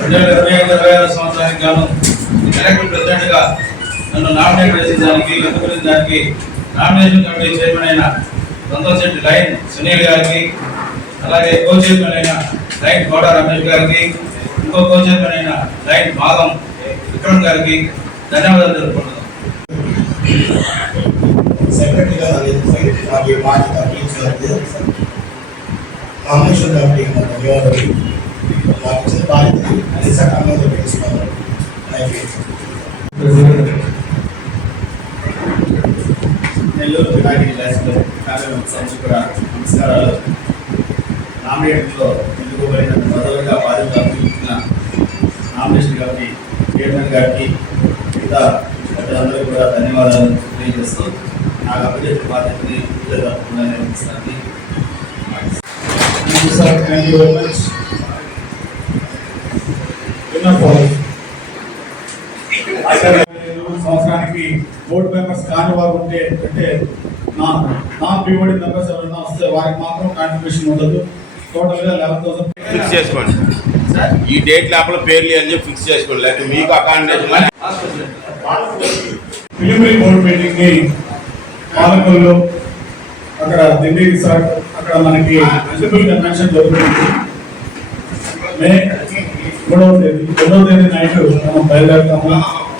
రెండు వేల ఇరవై ఐదు ఇరవై ఆరు సంవత్సరానికి గాను ఎలక్టెడ్ నన్ను నామినేట్ చేసిన దానికి అందుకున్న దానికి నామినేషన్ కమిటీ చైర్మన్ అయిన సంతోష్ రెడ్డి లైన్ సునీల్ గారికి అలాగే కో చైర్మన్ అయిన లైన్ కోట రమేష్ గారికి ఇంకో కో చైర్మన్ అయిన లైన్ భాగం విక్రమ్ గారికి ధన్యవాదాలు తెలుపుకుంటున్నాం సెక్రటరీగా నాకు బాధ్యత ధన్యవాదాలు. నాకు ఇచ్చిన సకాలంలో నిర్వహిస్తున్నాను నెల్లూరు వినాయక క్లాసులో కార్యక్రమం సంస్థ కూడా నమస్కారాలు నామినేషన్లో ఎన్నుకోబడిన మొదలుగా బాధ్యత అప్పగించిన నామినేషన్ గారికి చైర్మన్ గారికి మిగతా పెద్దలందరూ కూడా ధన్యవాదాలు తెలియజేస్తూ నాకు అప్పచెప్పిన బాధ్యతని పూర్తిగా తప్పకుండా నిర్వహిస్తానని థ్యాంక్ యూ వెరీ మచ్ సంవత్సరానికి బోర్డు మెంబర్స్ కాని వారు ఉంటే అంటే నా నా ప్రివోడి మెంబర్స్ ఎవరైనా వస్తే వారికి మాత్రం కాంట్రిబ్యూషన్ ఉండదు. టోటల్గా లెవెన్ థౌసండ్ ఫిక్స్ చేసుకోండి. ఈ డేట్ లోపల పేర్లు అని చెప్పి ఫిక్స్ చేసుకోండి. లేకపోతే మీకు అకామిడేషన్ ప్రిలిమినరీ బోర్డు మీటింగ్ని పాలకొల్లు అక్కడ ఢిల్లీ రిసార్ట్ అక్కడ మనకి ఎలిజిబుల్ కన్వెన్షన్ జరుగుతుంది మూడవ తేదీ రెండవ తేదీ నైట్ మనం బయలుదేరుతాము.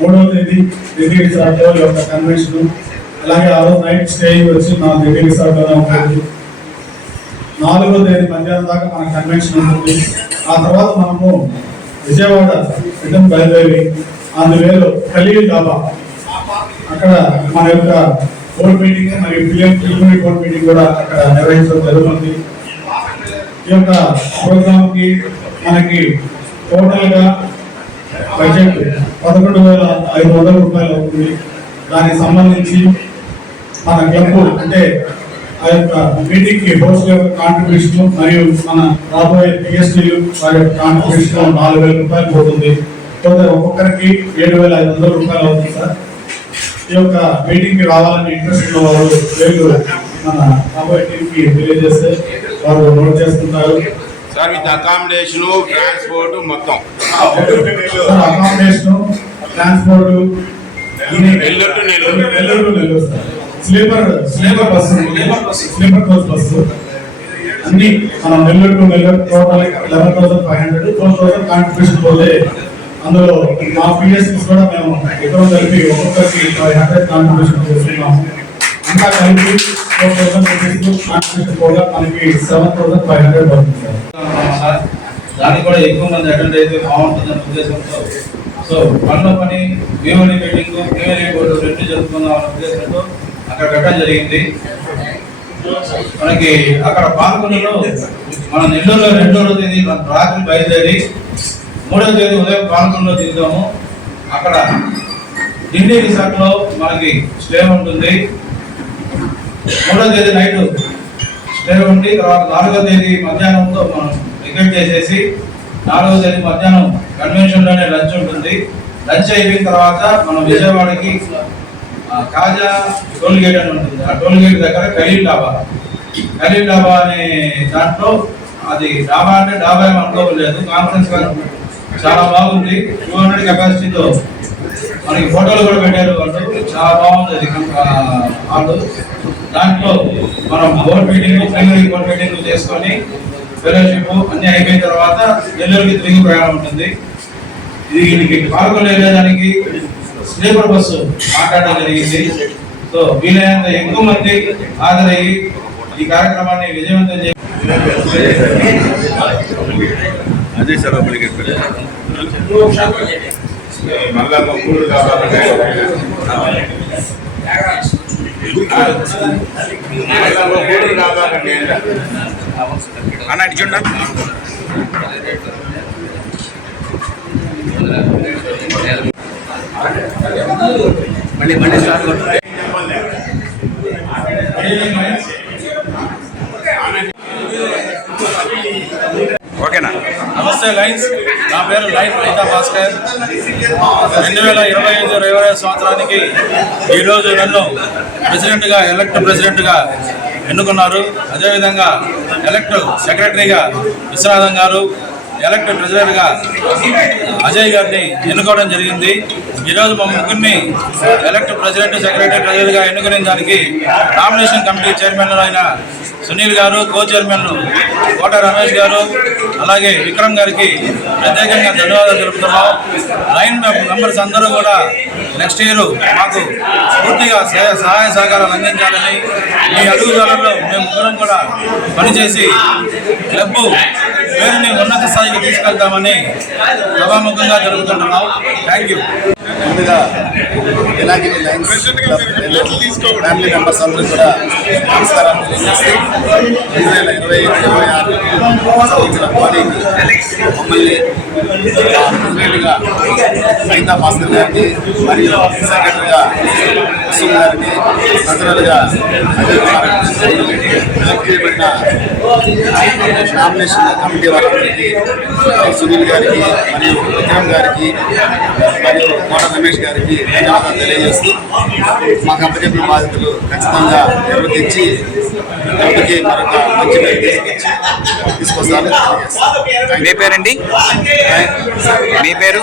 మూడవ తేదీ ఢిల్లీ రిసార్ట్ యొక్క కన్వెన్షన్ అలాగే ఆ రోజు నైట్ స్టే వచ్చి మన ఢిల్లీ రిసార్ట్లోనే ఉంటుంది. నాలుగో తేదీ మధ్యాహ్నం దాకా మన కన్వెన్షన్ ఉంటుంది. ఆ తర్వాత మనము విజయవాడ రిటర్న్ బయలుదేరి అందువేలో కలిగి డాబా. అక్కడ మన యొక్క బోర్డ్ మీటింగ్ మరియు పిఎం ప్రిలిమినరీ బోర్డ్ మీటింగ్ కూడా అక్కడ నిర్వహించడం జరుగుతుంది. ఈ యొక్క ప్రోగ్రామ్కి మనకి టోటల్గా బడ్జెట్ పదకొండు వేల ఐదు వందల రూపాయలు అవుతుంది. దానికి సంబంధించి మన క్లబ్ అంటే ఆ యొక్క మీటింగ్కి హోస్ట్ యొక్క కాంట్రిబ్యూషన్ మరియు మన రాబోయే పిఎస్టీలు వారి యొక్క కాంట్రిబ్యూషన్ నాలుగు వేల రూపాయలు పోతుంది. పోతే ఒక్కొక్కరికి ఏడు వేల ఐదు వందల రూపాయలు అవుతుంది సార్. ఈ యొక్క మీటింగ్కి రావాలని ఇంట్రెస్ట్ ఉన్న వారు పేర్లు మన రాబోయే టీం కి తెలియజేస్తే వారు నోట్ చేసుకుంటారు సార్ విత్ అకామిడేషన్ ట్రాన్స్పోర్ట్ మొత్తం. Accommodation transport Nellore to Nellore. Nellore to Nellore sir. Sleeper sleeper bus sleeper coach bus అన్ని మనం Nellore to Nellore total eleven thousand five hundred twelve thousand contribution పోతే అందులో మా PS కూడా మేము ఇద్దరం కలిపి ఒక్కొక్కరికి ఫైవ్ హండ్రెడ్ కాంట్రిబ్యూషన్ చేస్తున్నాం. ఇంకా కలిపి ఫోర్ థౌసండ్ రూపీస్ కూడా మనకి సెవెన్ థౌసండ్ ఫైవ్ హండ్రెడ్ పడుతుంది సార్. దానికి కూడా ఎక్కువ మంది అటెండ్ అయితే బాగుంటుందనే ఉద్దేశంతో. సో పనిలో పని భీమని మీటింగ్ భీమని బోర్డు రెండు జరుపుకుందాం అనే ఉద్దేశంతో అక్కడ పెట్టడం జరిగింది. మనకి అక్కడ పాల్గొనలో మన నెల్లూరులో రెండో తేదీ మన రాత్రి బయలుదేరి మూడో తేదీ ఉదయం పాల్గొనలో దిగుతాము అక్కడ ఢిల్లీ రిసార్ట్ మనకి స్టే ఉంటుంది. మూడో తేదీ నైట్ స్టే ఉండి తర్వాత నాలుగో తేదీ మధ్యాహ్నంతో మనం టికెట్ చేసేసి నాలుగో తేదీ మధ్యాహ్నం కన్వెన్షన్లోనే లంచ్ ఉంటుంది. లంచ్ అయిపోయిన తర్వాత మనం విజయవాడకి కాజా టోల్ గేట్ అని ఉంటుంది. ఆ టోల్ గేట్ దగ్గర ఖలీల్ డాబా. ఖలీల్ డాబా అనే దాంట్లో అది డాబా అంటే డాబా ఏమి అనుకోలేదు కాన్ఫరెన్స్ చాలా బాగుంది. టూ హండ్రెడ్ కెపాసిటీతో మనకి ఫోటోలు కూడా పెట్టారు వాళ్ళు. చాలా బాగుంది అది. వాళ్ళు దాంట్లో మనం board meeting primary board meeting చేసుకొని ఫెలోషిప్ అన్ని అయిపోయిన తర్వాత నెల్లూరుకి తిరిగి ప్రయాణం ఉంటుంది. దీనికి పాల్గొనేదానికి స్లీపర్ బస్సు మాట్లాడడం జరిగింది. సో వీలైనంత ఎక్కువ మంది హాజరయ్యి ఈ కార్యక్రమాన్ని విజయవంతం చేసి అదే సార్ మళ్ళా కూడు కావాలంటే అన్న కూడు మళ్ళీ మళ్ళీ స్టార్ట్ కొట్టు. నమస్తే లైన్స్. నా పేరు లైన్ రైతా భాస్కర్. రెండు వేల ఇరవై ఐదు ఇరవై ఐదు సంవత్సరానికి ఈరోజు నన్ను ప్రెసిడెంట్గా ఎలక్ట్ ప్రెసిడెంట్గా ఎన్నుకున్నారు. అదేవిధంగా ఎలక్ట్ సెక్రటరీగా విశ్వనాథం గారు ఎలక్ట్ ట్రెజరర్గా అజయ్ గారిని ఎన్నుకోవడం జరిగింది. ఈరోజు మా ముగ్గురిని ఎలక్టెడ్ ప్రెసిడెంట్ సెక్రటరీ ప్రజలుగా ఎన్నుకునే దానికి నామినేషన్ కమిటీ చైర్మన్ అయిన సునీల్ గారు కో చైర్మన్లు కోట రమేష్ గారు అలాగే విక్రమ్ గారికి ప్రత్యేకంగా ధన్యవాదాలు తెలుపుతున్నాం. లైన్ మెంబర్స్ అందరూ కూడా నెక్స్ట్ ఇయర్ మాకు పూర్తిగా సహాయ సహాయ సహకారాలు అందించాలని మీ అడుగుదారుల్లో మేము ముగ్గురం కూడా పనిచేసి క్లబ్ పేరుని ఉన్నత స్థాయికి తీసుకెళ్తామని సభాముఖంగా జరుగుతుంటున్నాం థ్యాంక్ యూ. ముందుగా ఇలాగిరి లైన్స్ ఫ్యామిలీ మెంబర్స్ అందరూ కూడా నమస్కారాలు తెలియజేస్తూ రెండు వేల ఇరవై ఐదు ఇరవై ఆరు సంవత్సర బాడీకి మమ్మల్ని ప్రెసిడెంట్గా సైతా భాస్కర్ గారిని మరియు సెక్రటరీగా గారిని ఎలక్ట్ చేయబడిన నామినేషన్ కమిటీ వారందరికీ సునీల్ గారికి మరియు విక్రమ్ గారికి మరియు కోట రమేష్ గారికి ధన్యవాదాలు తెలియజేస్తూ మా కంపెనీ బాధ్యతలు ఖచ్చితంగా నిర్వర్తించి క్లబ్కి మరొక మంచి పేరు తీసుకొచ్చి తీసుకొస్తాను మీ పేరండి? మీ పేరు?